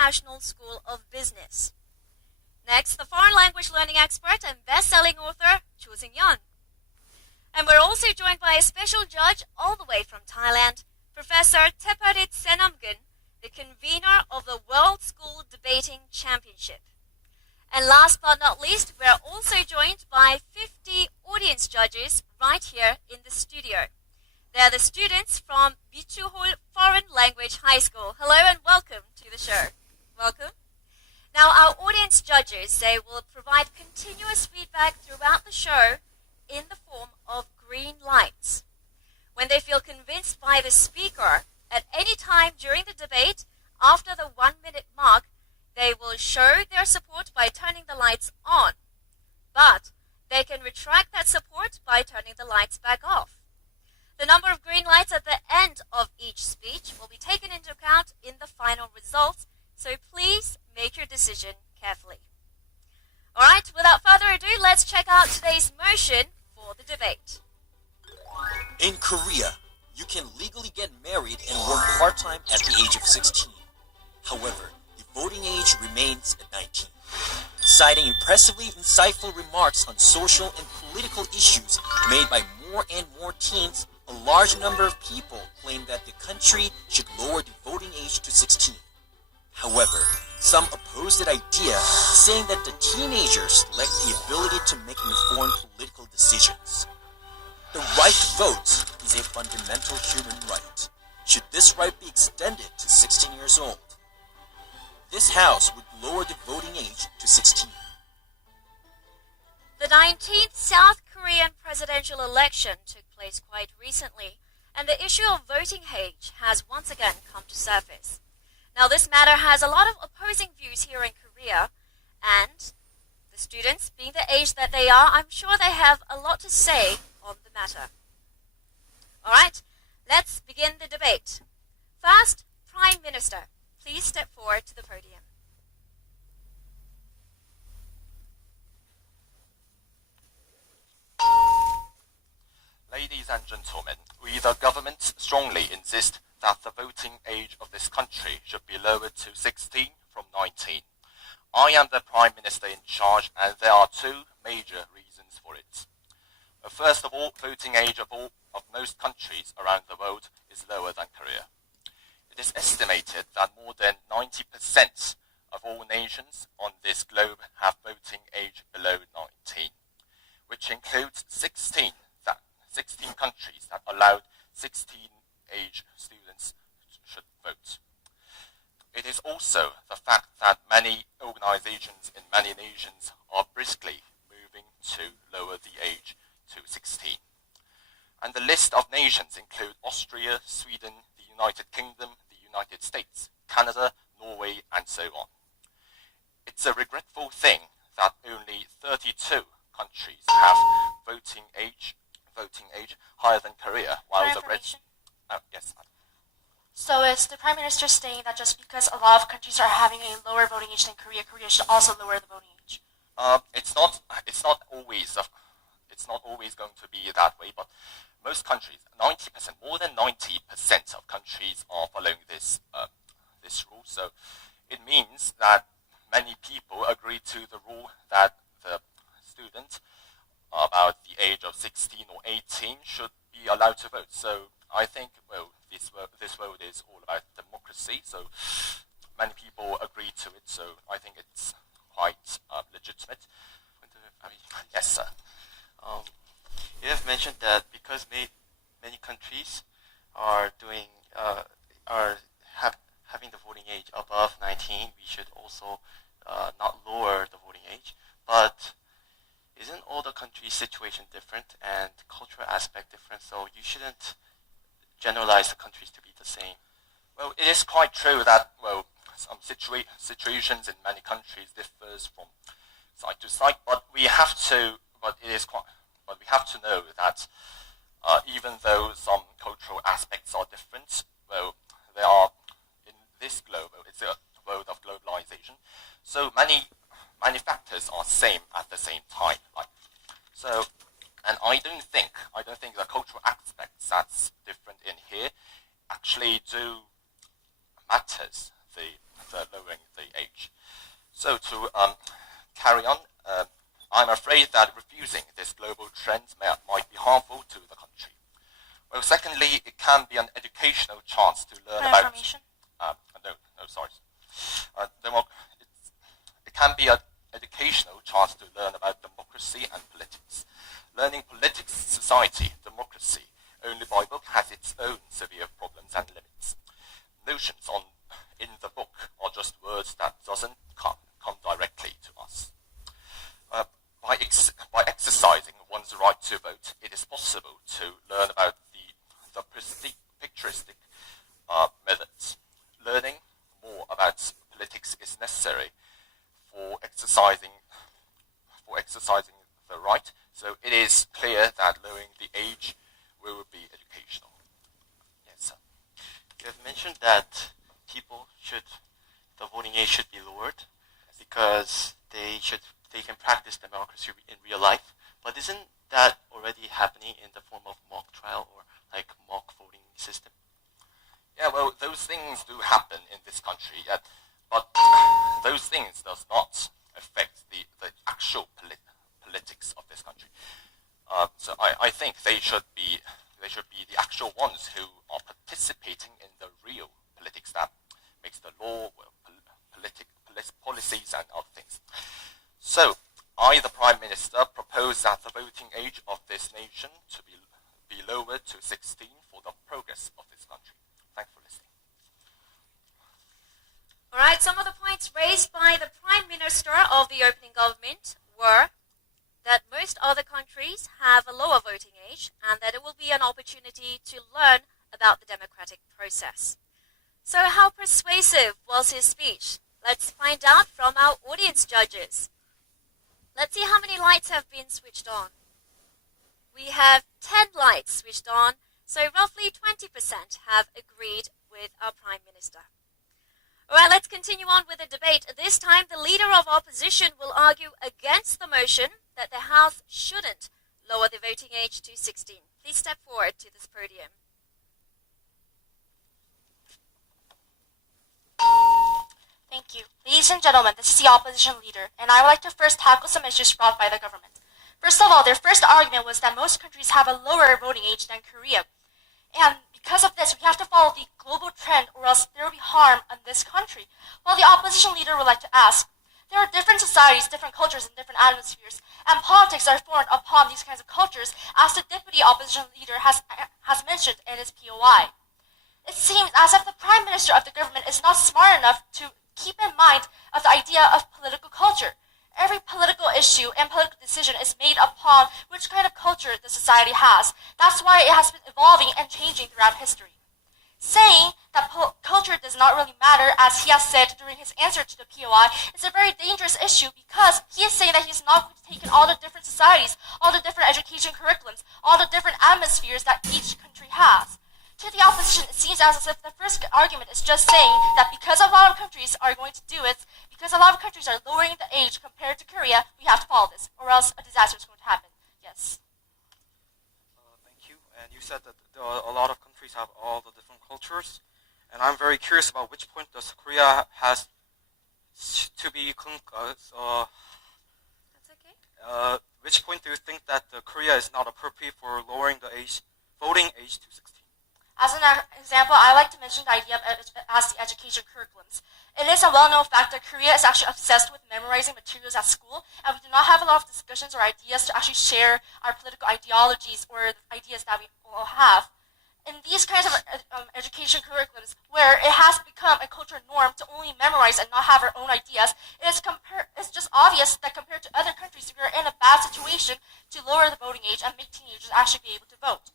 International School of Business. Next, the foreign language learning expert and best-selling author, Cho Seung-yeon. And we're also joined by a special judge all the way from Thailand, Professor Teparit Senamgun, the convener of the World School Debating Championship. And last but not least, we're also joined by 50 audience judges right here in the studio. They're the students from Bichuhol Foreign Language High School. Hello and welcome to the show. Welcome. Now, our audience judges, they will provide continuous feedback throughout the show in the form of green lights. When they feel convinced by the speaker, at any time during the debate, after the 1 minute mark, they will show their support by turning the lights on. But they can retract that support by turning the lights back off. The number of green lights at the end of each speech will be taken into account in the final results, so please make your decision carefully. Alright, without further ado, let's check out today's motion for the debate. In Korea, you can legally get married and work part-time at the age of 16. However, the voting age remains at 19. Citing impressively insightful remarks on social and political issues made by more and more teens, a large number of people claim that the country should lower the voting age to 16. However, some oppose that idea, saying that the teenagers lack the ability to make informed political decisions. The right to vote is a fundamental human right. Should this right be extended to 16 years old? This House would lower the voting age to 16. The 19th South Korean presidential election took place quite recently, and the issue of voting age has once again come to surface. Now, this matter has a lot of opposing views here in Korea, and the students, being the age that they are, I'm sure they have a lot to say on the matter. Alright, let's begin the debate. First, Prime Minister, please step forward to the podium. Ladies and gentlemen, we the government strongly insist that the voting age of this country should be lowered to 16 from 19. I am the Prime Minister in charge, and there are two major reasons for it. First of all, voting age of most countries around the world is lower than Korea. It is estimated that more than 90% of all nations on this globe have voting age below 19, which includes 16 countries that allowed 16 age students should vote. It is also the fact that many organizations in many nations are briskly moving to lower the age to 16. And the list of nations include Austria, Sweden, the United Kingdom, the United States, Canada, Norway, and so on. It's a regretful thing that only 32 countries have voting age higher than Korea, while the rest... yes. So is the Prime Minister saying that just because a lot of countries are having a lower voting age than Korea, Korea should also lower the voting age? It's not always going to be that way, but most countries, 90%, more than 90% of countries are following this rule. So it means that many people agree to the rule that the student about the age of 16 or 18 should be allowed to vote. So I think, this world is all about democracy, so many people agree to it, so I think it's quite legitimate. Yes, sir. You have mentioned that because many countries are having the voting age above 19, we should also not lower the voting age. But isn't all the countries' situation different and cultural aspect different? So you shouldn't generalize the countries to be the same. Well, it is quite true that some situations in many countries differs from side to side, but we have to know that even though some cultural aspects are different, they are in this globe. It's a world of globalization, so many factors are same at the same time. And I don't think the cultural aspects that's different in here actually do matters the lowering So to carry on, I'm afraid that refusing this global trend might be harmful to the country. Well, secondly, it can be an educational chance to learn about... Information? It can be an educational chance to learn about democracy and politics. Learning politics, society, democracy, only by book has its own severe problems and limits. Notions in the book are just words that doesn't come directly to us. By exercising one's right to vote, it is possible to learn about the picturesque methods. Learning more about politics is necessary for exercising the right, so it is clear that lowering the age will be educational. Yes, sir. You have mentioned that the voting age should be lowered because they can practice democracy in real life. But isn't that already happening in the form of mock trial or like mock voting system? Yeah, well, those things do happen in this country, but those things does not affect the actual politics of this country. So I think they should be the actual ones who are participating in the real politics that makes the law, policies and other things. So I, the Prime Minister, propose that the voting age of this nation to be lowered to 16 for the progress of this country. Thanks for listening. All right, some of the points raised by the Prime Minister of the opening government were that most other countries have a lower voting age and that it will be an opportunity to learn about the democratic process. So how persuasive was his speech? Let's find out from our audience judges. Let's see how many lights have been switched on. We have 10 lights switched on, so roughly 20% have agreed with our Prime Minister. All right, let's continue on with the debate. This time, the leader of opposition will argue against the motion that the House shouldn't lower the voting age to 16. Please step forward to this podium. Thank you. Ladies and gentlemen, this is the opposition leader, and I would like to first tackle some issues brought by the government. First of all, their first argument was that most countries have a lower voting age than Korea. And because of this, we have to follow the global trend or else there will be harm in this country. Well, the opposition leader would like to ask, there are different societies, different cultures, and different atmospheres, and politics are formed upon these kinds of cultures, as the deputy opposition leader has mentioned in his POI. It seems as if the Prime Minister of the government is not smart enough to keep in mind of the idea of political culture. Every political issue and political decision is made upon which kind of culture the society has. That's why it has been evolving and changing throughout history. Saying that culture does not really matter, as he has said during his answer to the POI, is a very dangerous issue because he is saying that he's not going to take in all the different societies, all the different education curriculums, all the different atmospheres that each country has. To the opposition, it seems as if the first argument is just saying that because a lot of countries are going to do it, because a lot of countries are lowering the age compared to Korea, we have to follow this, or else a disaster is going to happen. Yes. Thank you. And you said that a lot of countries have all the different cultures, and I'm very curious about which point does Korea has to be. That's okay. Which point do you think that Korea is not appropriate for lowering the voting age to 16? As an example, I like to mention the idea of as the education curriculums. It is a well-known fact that Korea is actually obsessed with memorizing materials at school, and we do not have a lot of discussions or ideas to actually share our political ideologies or the ideas that we all have. In these kinds of education curriculums, where it has become a cultural norm to only memorize and not have our own ideas, it's just obvious that compared to other countries, we are in a bad situation to lower the voting age and make teenagers actually be able to vote.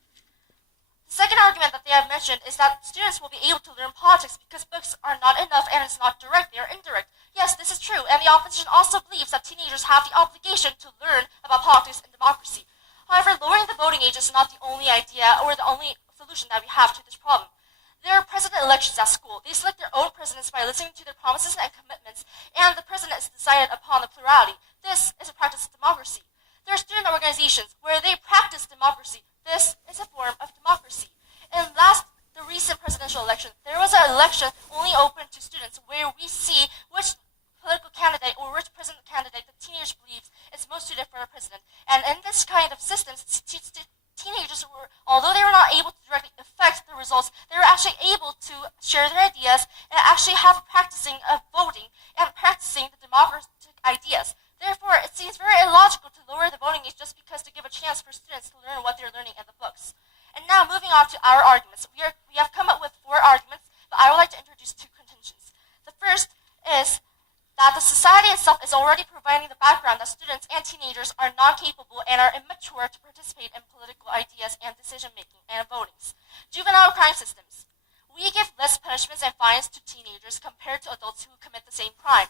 The second argument that they have mentioned is that students will be able to learn politics because books are not enough and it's not direct, they are indirect. Yes, this is true, and the opposition also believes that teenagers have the obligation to learn about politics and democracy. However, lowering the voting age is not the only idea or the only solution that we have to this problem. There are president elections at school. They select their own presidents by listening to their promises and commitments, and the president is decided upon the plurality. This is a practice of democracy. There are student organizations where they practice democracy. This is a form of democracy. And the recent presidential election, there was an election only open to students where we see which political candidate or suited for a president. And in this kind of system, teenagers were, although they were not able to directly affect the results, they were actually able to share their ideas and actually have a practicing of voting and practicing the democratic ideas. Therefore, it seems very illogical to lower the voting age just because to give a chance for students to learn what they're learning in the books. And now, moving on to our arguments. We have come up with 4 arguments, but I would like to introduce 2 contentions. The first is that the society itself is already providing the background that students and teenagers are non-capable and are immature to participate in political ideas and decision-making and votings. Juvenile crime systems. We give less punishments and fines to teenagers compared to adults who commit the same crime.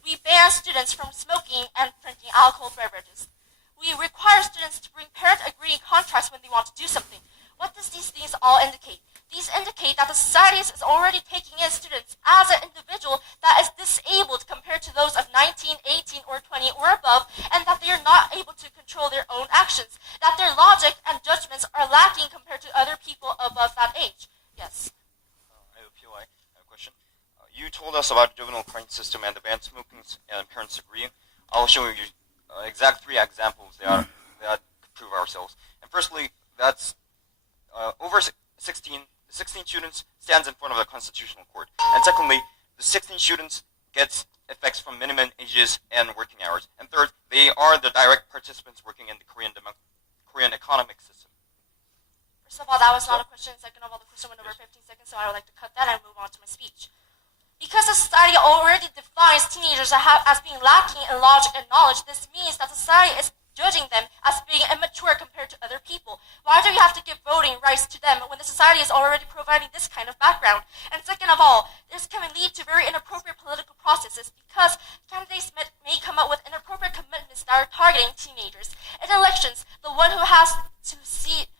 We ban students from smoking and drinking alcohol beverages. We require students to bring parent-agreeing contracts when they want to do something. What does these things all indicate? These indicate that the society is already taking in students as an individual that is disabled compared to those of 19, 18, or 20 or above, and that they are not able to control their own actions, that their logic and judgments are lacking compared to other people above that age. Yes. I feel like I have a question. You told us about the juvenile crime system and the ban smoking and parents agree. I'll show you exact 3 examples that prove ourselves. And firstly, that's over 16 students stands in front of the constitutional court. And secondly, the 16 students gets effects from minimum ages and working hours. And third, they are the direct participants working in the Korean economic system. First of all, that was not a question. Second of all, the question went over 15 seconds, so I would like to cut that and move on to my speech. Because the society already defines teenagers as being lacking in logic and knowledge, this means that society is judging them as being immature compared to other people. Why do you have to give voting rights to them when the society is already providing this kind of background? And second of all, this can lead to very inappropriate political processes because candidates may come up with inappropriate commitments that are targeting teenagers. In elections, the one who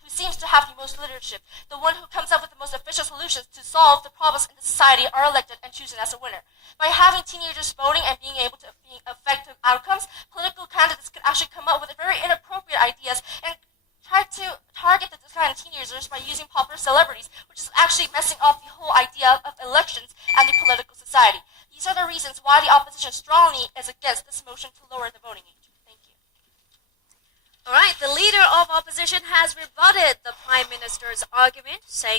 seems to have the most leadership, the one who comes up with the most efficient solutions to solve the problems in the society are elected and chosen as a winner. By having teenagers voting and being able to affect outcomes, political candidates could actually come up with very inappropriate ideas and try to target the kind of teenagers by using popular celebrities, which is actually messing up the whole idea of elections and the political society. These are the reasons why the opposition strongly is against this motion to lower the voting age. Thank you. All right, the leader of opposition has rebutted the Prime Minister's argument, saying